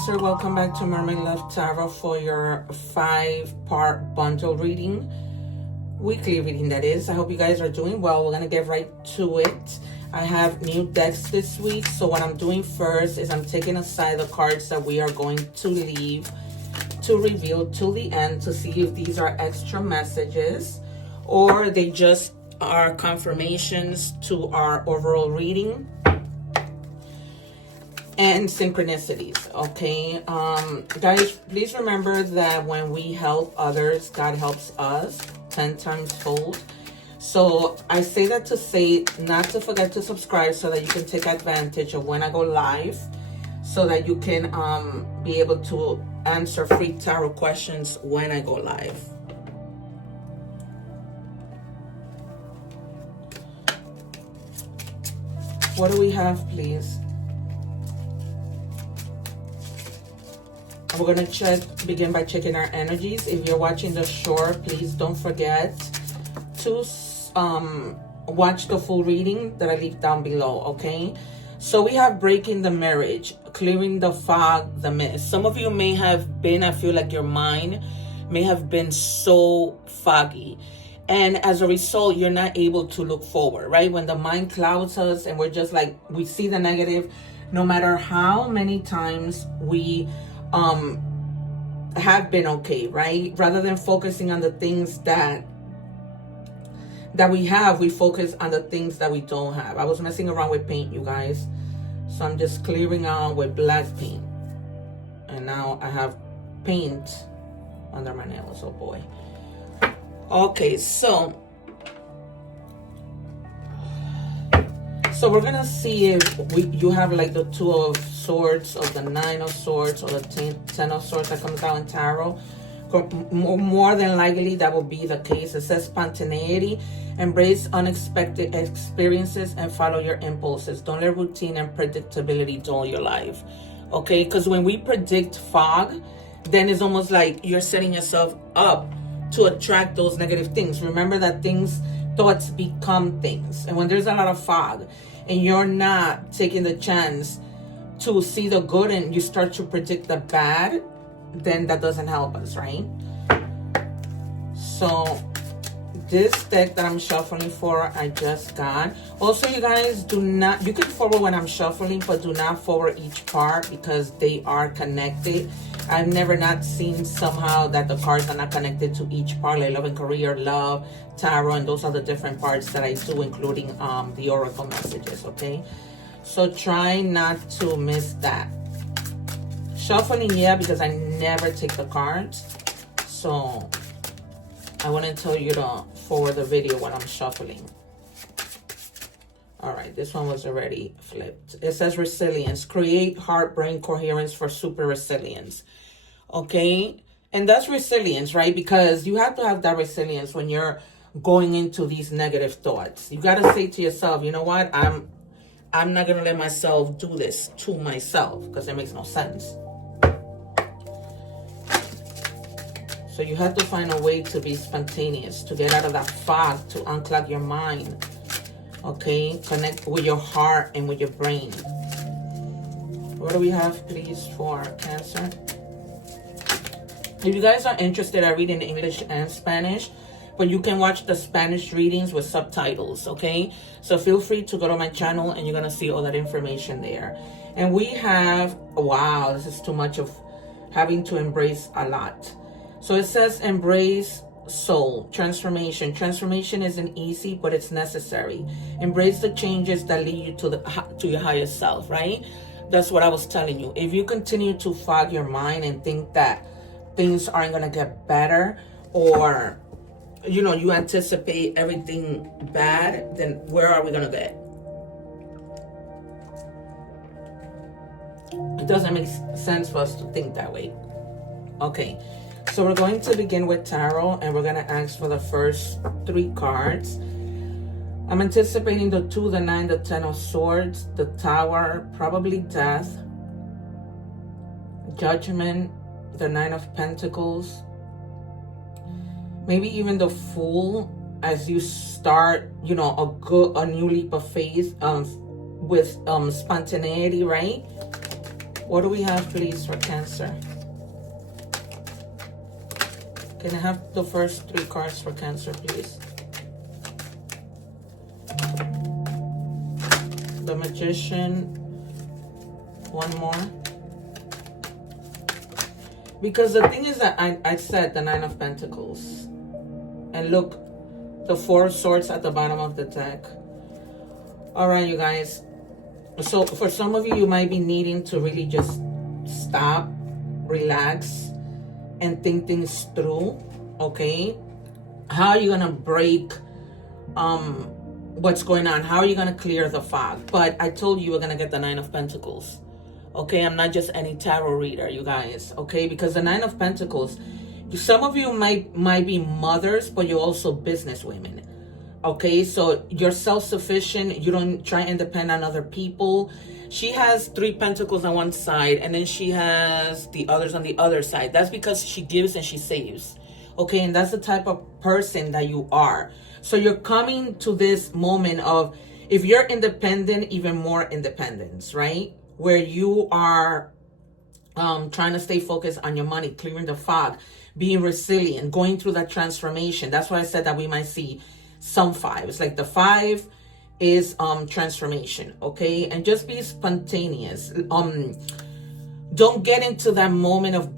Cancer, welcome back to Mermaid Love Tarot for your 5-part bundle reading, weekly reading that is. I hope you guys are doing well. We're going to get right to it. I have new decks this week, so what I'm doing first is I'm taking aside the cards that we are going to leave to reveal till the end to see if these are extra messages or they just are confirmations to our overall reading and synchronicities. Okay, guys, please remember that when we help others, God helps us 10 times fold. So I say that to say not to forget to subscribe so that you can take advantage of when I go live, so that you can be able to answer free tarot questions when I go live. What do we have, please? We're going to begin by checking our energies. If you're watching the show, please don't forget to watch the full reading that I leave down below, okay? So we have breaking the marriage, clearing the fog, the mist. Some of you may have been, I feel like your mind may have been so foggy. And as a result, you're not able to look forward, right? When the mind clouds us and we're just like, we see the negative, no matter how many times we have been okay, right? Rather than focusing on the things that we have, we focus on the things that we don't have. I was messing around with paint, you guys, so I'm just clearing out with black paint, and now I have paint under my nails. Oh boy. Okay, so we're gonna see if you have like the 2 of swords or the 9 of swords or the 10 of swords that comes out in tarot. More than likely that will be the case. It says spontaneity, embrace unexpected experiences and follow your impulses. Don't let routine and predictability dull your life, okay? Because when we predict fog, then it's almost like you're setting yourself up to attract those negative things. Remember that thoughts become things, and when there's a lot of fog and you're not taking the chance to see the good and you start to predict the bad, then that doesn't help us, right? So this deck that I'm shuffling for, I just got. Also, you guys, you can forward when I'm shuffling, but do not forward each part because they are connected. I've never not seen somehow that the cards are not connected to each part, like love and career, love, tarot, and those are the different parts that I do, including the oracle messages, okay? So try not to miss that. Shuffling, yeah, because I never take the cards. So I want to tell you to forward the video when I'm shuffling. All right, this one was already flipped. It says resilience. Create heart-brain coherence for super resilience. Okay? And that's resilience, right? Because you have to have that resilience when you're going into these negative thoughts. You got to say to yourself, you know what? I'm not going to let myself do this to myself because it makes no sense. So you have to find a way to be spontaneous, to get out of that fog, to unclog your mind. Okay? Connect with your heart and with your brain. What do we have, please, for Cancer? If you guys are interested, I read in English and Spanish, but you can watch the Spanish readings with subtitles, okay? So feel free to go to my channel and you're going to see all that information there. And we have, wow, this is too much of having to embrace a lot. So it says embrace soul transformation. Transformation isn't easy, but it's necessary. Embrace the changes that lead you to your higher self, right? That's what I was telling you. If you continue to fog your mind and think that things aren't going to get better, or you know, you anticipate everything bad, then where are we going to get? It doesn't make sense for us to think that way. Okay, so we're going to begin with tarot, and we're going to ask for the first 3 cards. I'm anticipating the 2, the 9, the 10 of swords, the tower, probably death, judgment, the 9 of pentacles, maybe even the Fool, as you start, you know, a new leap of faith with spontaneity, right? What do we have, please, for Cancer? Can I have the first 3 cards for Cancer, please? The Magician. One more. Because the thing is that I said the 9 of Pentacles. And look, the 4 of Swords at the bottom of the deck. All right, you guys. So for some of you, you might be needing to really just stop, relax, and think things through, okay? How are you going to break what's going on? How are you going to clear the fog? But I told you we're going to get the 9 of Pentacles, okay? I'm not just any tarot reader, you guys, okay? Because the 9 of Pentacles, some of you might be mothers, but you're also business women. Okay, so you're self-sufficient. You don't try and depend on other people. She has 3 pentacles on one side, and then she has the others on the other side. That's because she gives and she saves. Okay, and that's the type of person that you are. So you're coming to this moment of, if you're independent, even more independence, right? Where you are trying to stay focused on your money, clearing the fog, being resilient, going through that transformation. That's why I said that we might see some 5s. Like the 5 is transformation, okay? And just be spontaneous. Don't get into that moment of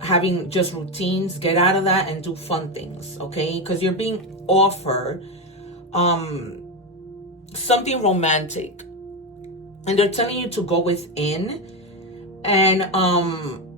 having just routines. Get out of that and do fun things, okay? Because you're being offered something romantic, and they're telling you to go within and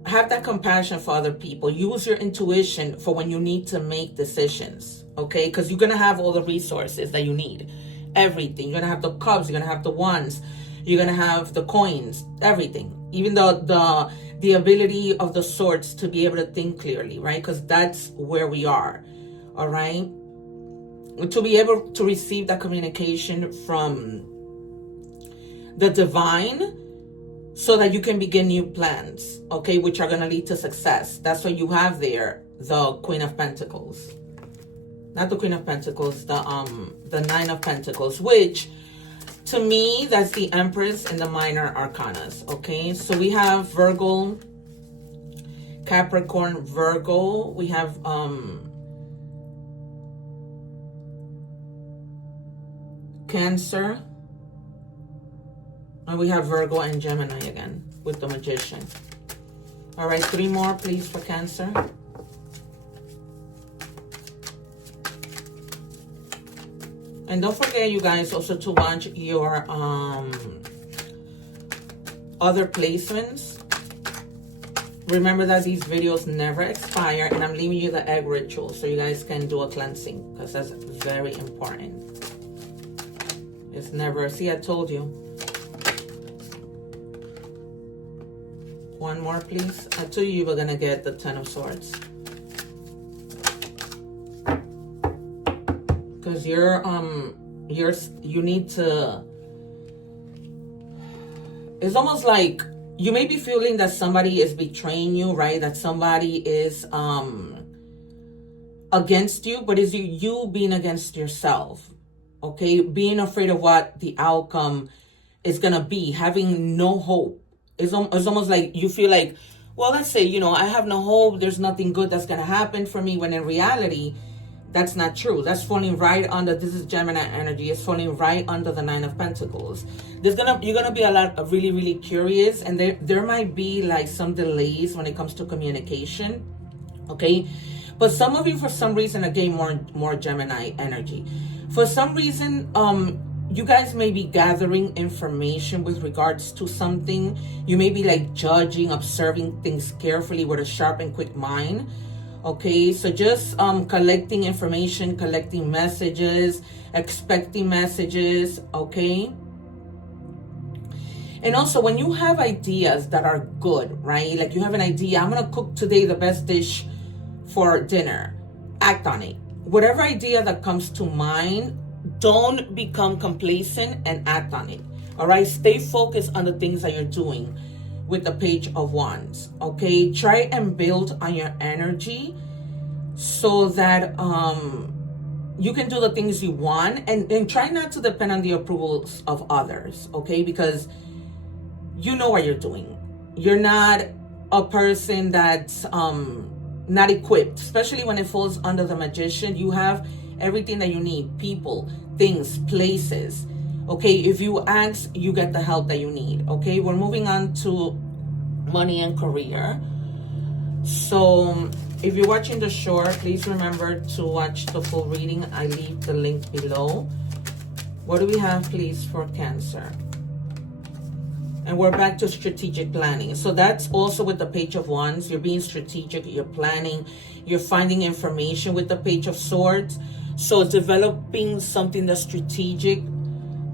have that compassion for other people. Use your intuition for when you need to make decisions. Okay, because you're gonna have all the resources that you need, everything. You're gonna have the cups, you're gonna have the wands, you're gonna have the coins, everything. Even the ability of the swords to be able to think clearly, right? Because that's where we are. All right, to be able to receive that communication from the divine, so that you can begin new plans, okay, which are gonna lead to success. That's what you have there, the Queen of Pentacles. Not the Queen of Pentacles, the 9 of Pentacles, which to me, that's the Empress and the minor arcanas, okay? So we have Virgo, Capricorn, Virgo. We have Cancer. And we have Virgo and Gemini again with the Magician. All right, 3 more, please, for Cancer. And don't forget, you guys, also to watch your other placements. Remember that these videos never expire, and I'm leaving you the egg ritual so you guys can do a cleansing, because that's very important. It's never, see, I told you. 1 more, please. I told you were gonna get the 10 of Swords. Because you need to, it's almost like you may be feeling that somebody is betraying you, right? That somebody is against you, but it's you being against yourself, okay? Being afraid of what the outcome is gonna be, having no hope. It's almost like you feel like, well, let's say, you know, I have no hope, there's nothing good that's gonna happen for me, when in reality, that's not true. That's falling right under, this is Gemini energy, it's falling right under the 9 of Pentacles. You're gonna be a lot of really, really curious, and there might be like some delays when it comes to communication, okay? But some of you, for some reason, again, more Gemini energy. For some reason, you guys may be gathering information with regards to something. You may be like judging, observing things carefully with a sharp and quick mind. Okay, so just collecting information, collecting messages, expecting messages, okay? And also, when you have ideas that are good, right? Like you have an idea, I'm gonna cook today the best dish for dinner. Act on it. Whatever idea that comes to mind, don't become complacent and act on it, all right? Stay focused on the things that you're doing. With the Page of Wands, okay? Try and build on your energy so that you can do the things you want, and try not to depend on the approvals of others, okay? Because you know what you're doing, you're not a person that's not equipped, especially when it falls under the magician. You have everything that you need: people, things, places. Okay, if you ask, you get the help that you need. Okay, we're moving on to money and career. So if you're watching the short, please remember to watch the full reading. I leave the link below. What do we have, please, for Cancer? And we're back to strategic planning. So that's also with the Page of Wands. You're being strategic, you're planning, you're finding information with the Page of Swords. So developing something that's strategic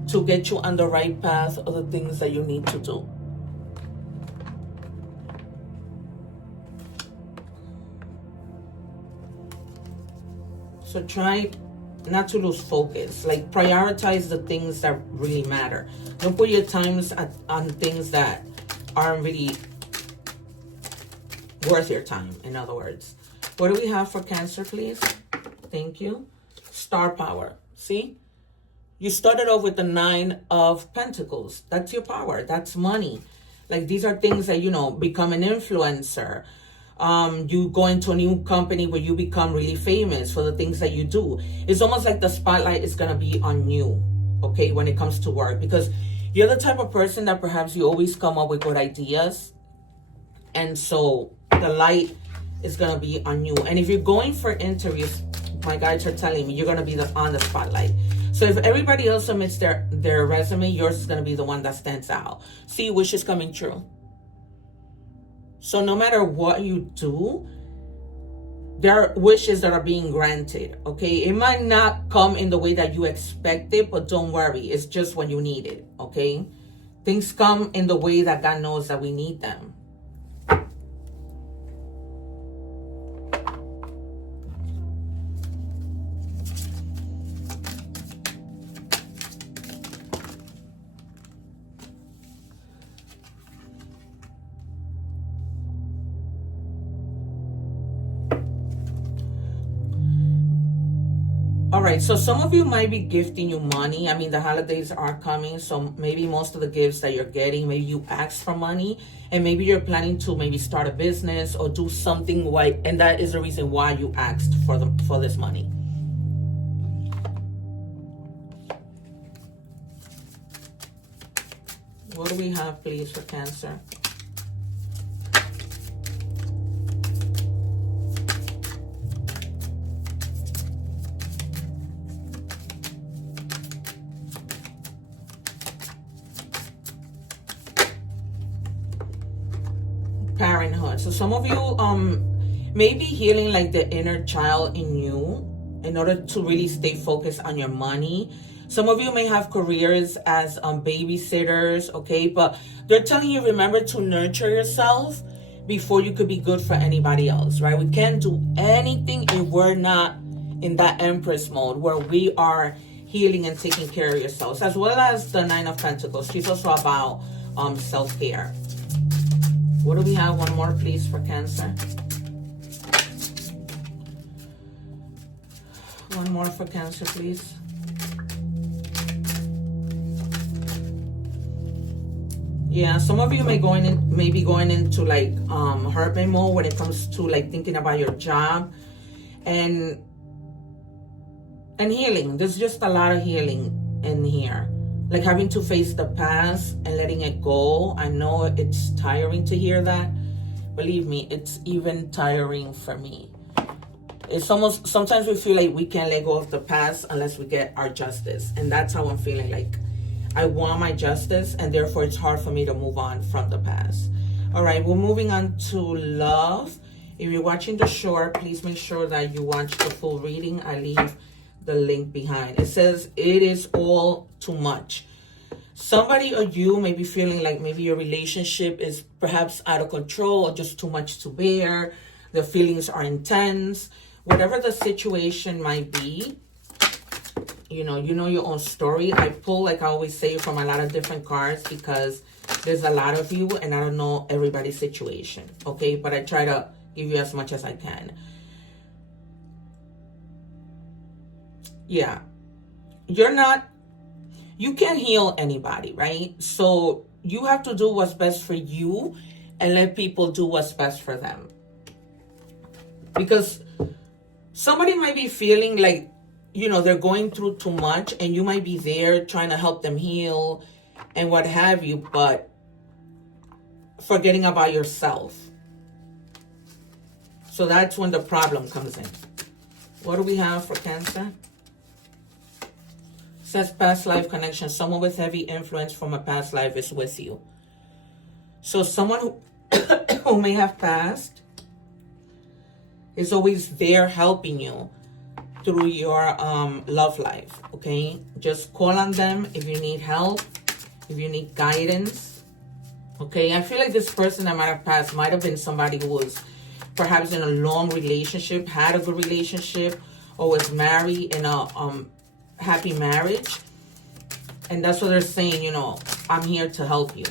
to get you on the right path of the things that you need to do. So try not to lose focus. Like, prioritize the things that really matter. Don't put your times on things that aren't really worth your time, in other words. What do we have for Cancer, please? Thank you. Star power. See? You started off with the 9 of Pentacles. That's your power. That's money. Like, these are things that, you know, become an influencer. You go into a new company where you become really famous for the things that you do. It's almost like the spotlight is going to be on you, okay, when it comes to work. Because you're the type of person that perhaps you always come up with good ideas. And so the light is going to be on you. And if you're going for interviews, my guides are telling me you're going to be on the spotlight. So if everybody else submits their resume, yours is going to be the one that stands out. See, wish is coming true. So no matter what you do, there are wishes that are being granted, okay? It might not come in the way that you expect it, but don't worry. It's just when you need it, okay? Things come in the way that God knows that we need them. All right, so some of you might be gifting you money. I mean, the holidays are coming, so maybe most of the gifts that you're getting, maybe you asked for money, and maybe you're planning to maybe start a business or do something like, and that is the reason why you asked for this money. What do we have, please, for Cancer? Parenthood. So some of you may be healing like the inner child in you in order to really stay focused on your money. Some of you may have careers as babysitters, okay? But they're telling you, remember to nurture yourself before you could be good for anybody else, right? We can't do anything if we're not in that Empress mode where we are healing and taking care of yourselves, as well as the 9 of Pentacles. She's also about self-care. What do we have? One more, please, for Cancer. One more for Cancer, please. Yeah, some of you may be going into like hermit mode when it comes to like thinking about your job and healing. There's just a lot of healing in here. Like having to face the past and letting it go. I know it's tiring to hear that. Believe me, it's even tiring for me. It's almost, sometimes we feel like we can't let go of the past unless we get our justice. And that's how I'm feeling. Like, I want my justice, and therefore it's hard for me to move on from the past. All right, we're moving on to love. If you're watching the short, please make sure that you watch the full reading. I leave the link behind. It says it is all too much. Somebody or you may be feeling like maybe your relationship is perhaps out of control or just too much to bear. The feelings are intense. Whatever the situation might be, you know your own story. I pull, like I always say, from a lot of different cards because there's a lot of you and I don't know everybody's situation, okay? But I try to give you as much as I can. Yeah, you can't heal anybody, right? So you have to do what's best for you and let people do what's best for them. Because somebody might be feeling like, you know, they're going through too much, and you might be there trying to help them heal and what have you, but forgetting about yourself. So that's when the problem comes in. What do we have for Cancer? Says past life connection. Someone with heavy influence from a past life is with you. So someone who, who may have passed is always there helping you through your love life, okay? Just call on them if you need help, if you need guidance, okay? I feel like this person that might have passed might have been somebody who was perhaps in a long relationship, had a good relationship, or was married in a happy marriage. And that's what they're saying, you know, I'm here to help you.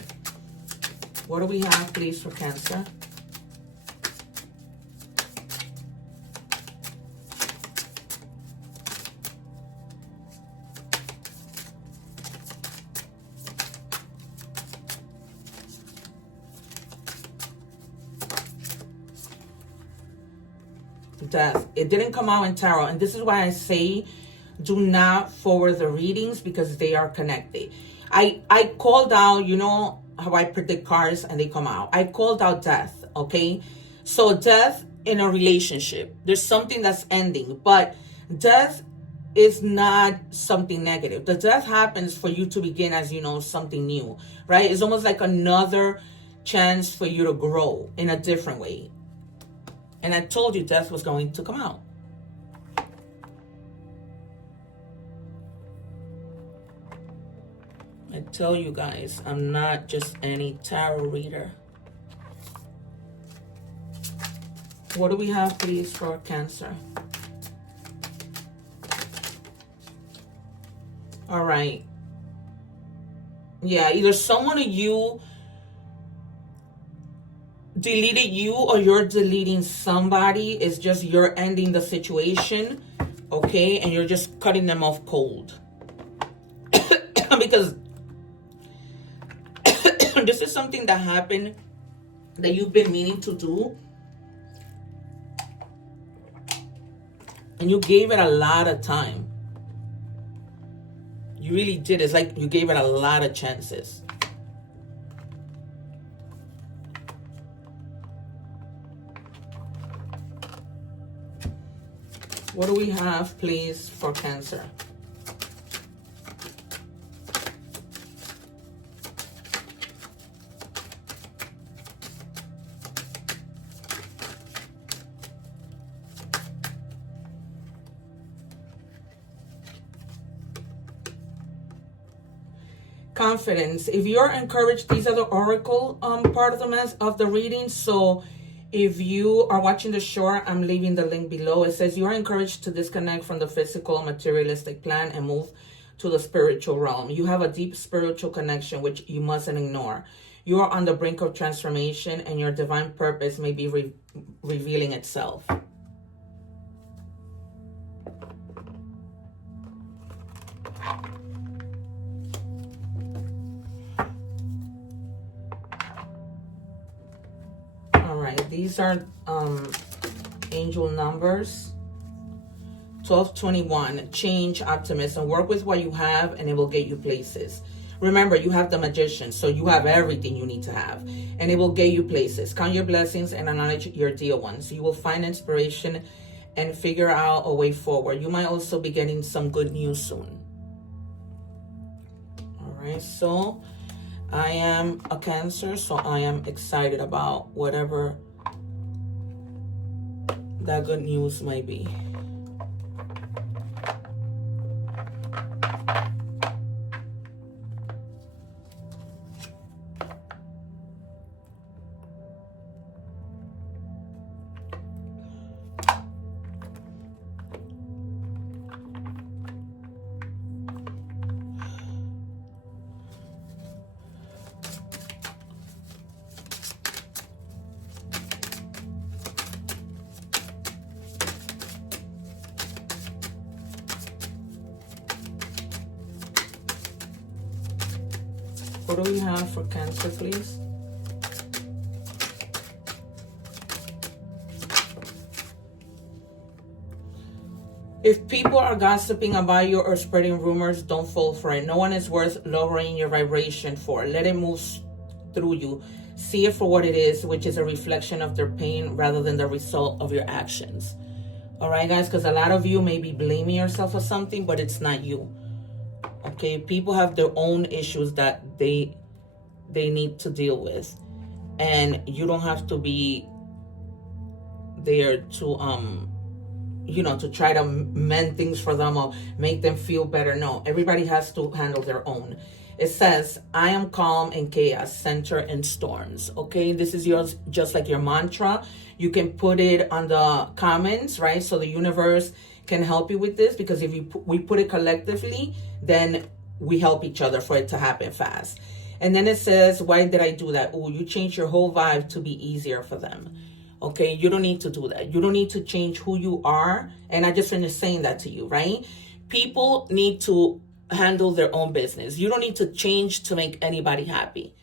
What do we have, please, for Cancer? Death. It didn't come out in tarot, and this is why I say do not forward the readings, because they are connected. I called out, you know how I predict cards and they come out. I called out death, okay? So death in a relationship, there's something that's ending, but death is not something negative. The death happens for you to begin, as you know, something new, right? It's almost like another chance for you to grow in a different way. And I told you death was going to come out. I tell you guys, I'm not just any tarot reader. What do we have, please, for Cancer? All right. Yeah, either someone of you deleted you, or you're deleting somebody. It's just you're ending the situation, okay? And you're just cutting them off cold. Because this is something that happened that you've been meaning to do. And you gave it a lot of time. You really did. It's like you gave it a lot of chances. What do we have, please, for Cancer? Confidence. If you're encouraged, these are the oracle part of the reading. So if you are watching the show, I'm leaving the link below. It says you are encouraged to disconnect from the physical materialistic plan and move to the spiritual realm. You have a deep spiritual connection which you mustn't ignore. You are on the brink of transformation, and your divine purpose may be revealing itself. These are angel numbers. 1221. Change, optimism. Work with what you have and it will get you places. Remember, you have the Magician, so you have everything you need to have, and it will get you places. Count your blessings and acknowledge your dear ones. You will find inspiration and figure out a way forward. You might also be getting some good news soon. All right, so I am a Cancer, so I am excited about whatever that good news might be. What do we have for Cancer, please? If people are gossiping about you or spreading rumors, don't fall for it. No one is worth lowering your vibration for. Let it move through you. See it for what it is, which is a reflection of their pain rather than the result of your actions. All right, guys, because a lot of you may be blaming yourself for something, but it's not you. Okay, people have their own issues that they need to deal with, and you don't have to be there to to try to mend things for them or make them feel better. No, everybody has to handle their own. It says, I am calm in chaos, center in storms. Okay, this is yours, just like your mantra. You can put it on the comments, right? So the universe can help you with this, because if we put it collectively, then we help each other for it to happen fast. And then it says, why did I do that? Oh, you changed your whole vibe to be easier for them. Okay, you don't need to do that. You don't need to change who you are. And I just finished saying that to you, right? People need to handle their own business. You don't need to change to make anybody happy,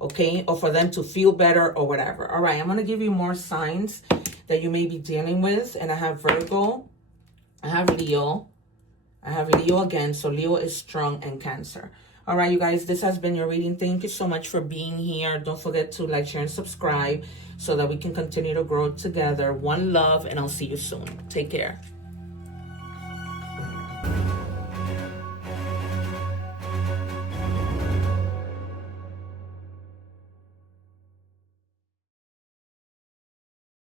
okay? Or for them to feel better or whatever. All right, I'm going to give you more signs that you may be dealing with. And I have Virgo. I have Leo. I have Leo again. So Leo is strong, and Cancer. All right, you guys, this has been your reading. Thank you so much for being here. Don't forget to like, share, and subscribe so that we can continue to grow together. One love, and I'll see you soon. Take care.